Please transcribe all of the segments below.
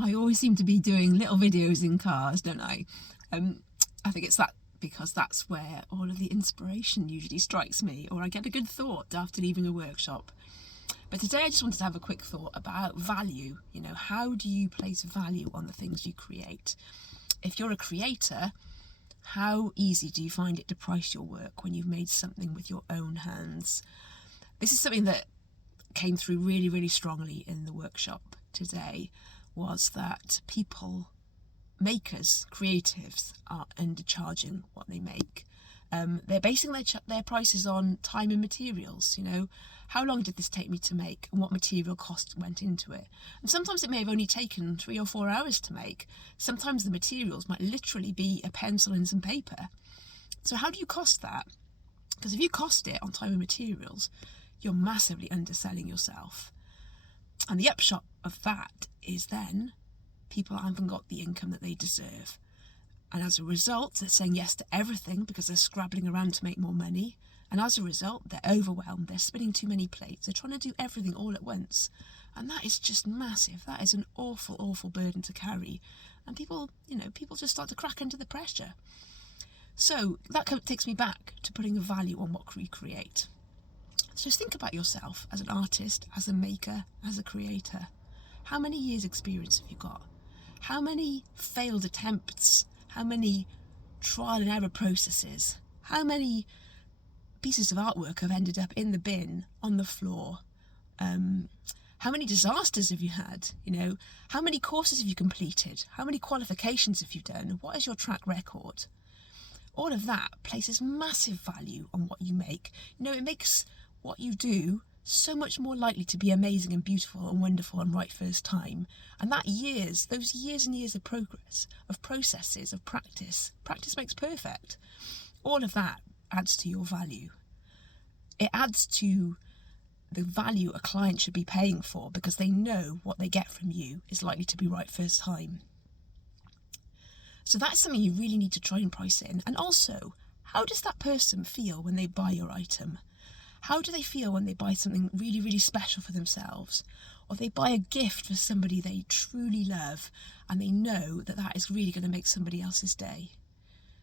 I always seem to be doing little videos in cars, don't I? I think it's that because that's where all of the inspiration usually strikes me, or I get a good thought after leaving a workshop. But today I just wanted to have a quick thought about value. You know, how do you place value on the things you create? If you're a creator, how easy do you find it to price your work when you've made something with your own hands? This is something that came through really, really strongly in the workshop today, was that people, makers, creatives, are undercharging what they make. They're basing their prices on time and materials. You know, how long did this take me to make, and what material cost went into it? And sometimes it may have only taken 3 or 4 hours to make. Sometimes the materials might literally be a pencil and some paper. So how do you cost that? Because if you cost it on time and materials, you're massively underselling yourself. And the upshot of that is then people haven't got the income that they deserve. And as a result, they're saying yes to everything because they're scrabbling around to make more money. And as a result, they're overwhelmed. They're spinning too many plates. They're trying to do everything all at once. And that is just massive. That is an awful, awful burden to carry. And people just start to crack under the pressure. So that takes me back to putting a value on what we create. So just think about yourself as an artist, as a maker, as a creator. How many years experience have you got? How many failed attempts? How many trial and error processes? How many pieces of artwork have ended up in the bin, on the floor? How many disasters have you had? You know, how many courses have you completed? How many qualifications have you done? What is your track record? All of that places massive value on what you make. You know, it makes what you do so much more likely to be amazing and beautiful and wonderful and right first time. And that those years and years of progress, of processes, of practice makes perfect. All of that adds to your value. It adds to the value a client should be paying for, because they know what they get from you is likely to be right first time. So that's something you really need to try and price in. And also, how does that person feel when they buy your item? How do they feel when they buy something really, really special for themselves? Or they buy a gift for somebody they truly love and they know that that is really going to make somebody else's day?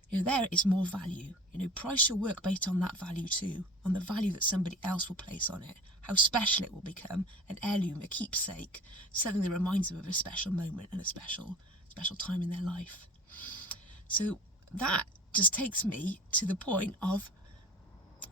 You know, there is more value. You know, price your work based on that value too, on the value that somebody else will place on it, how special it will become, an heirloom, a keepsake, something that reminds them of a special moment and a special time in their life. So that just takes me to the point of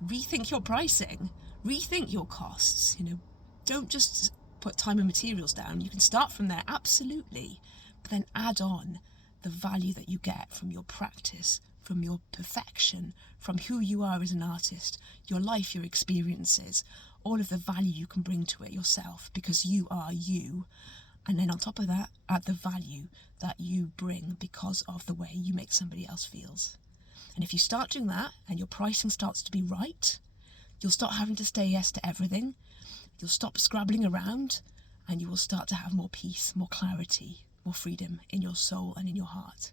rethink your pricing, rethink your costs. You know, don't just put time and materials down. You can start from there, absolutely, but then add on the value that you get from your practice, from your perfection, from who you are as an artist, your life, your experiences, all of the value you can bring to it yourself, because you are you. And then on top of that, add the value that you bring because of the way you make somebody else feels. And if you start doing that and your pricing starts to be right, you'll start having to say yes to everything. You'll stop scrabbling around, and you will start to have more peace, more clarity, more freedom in your soul and in your heart.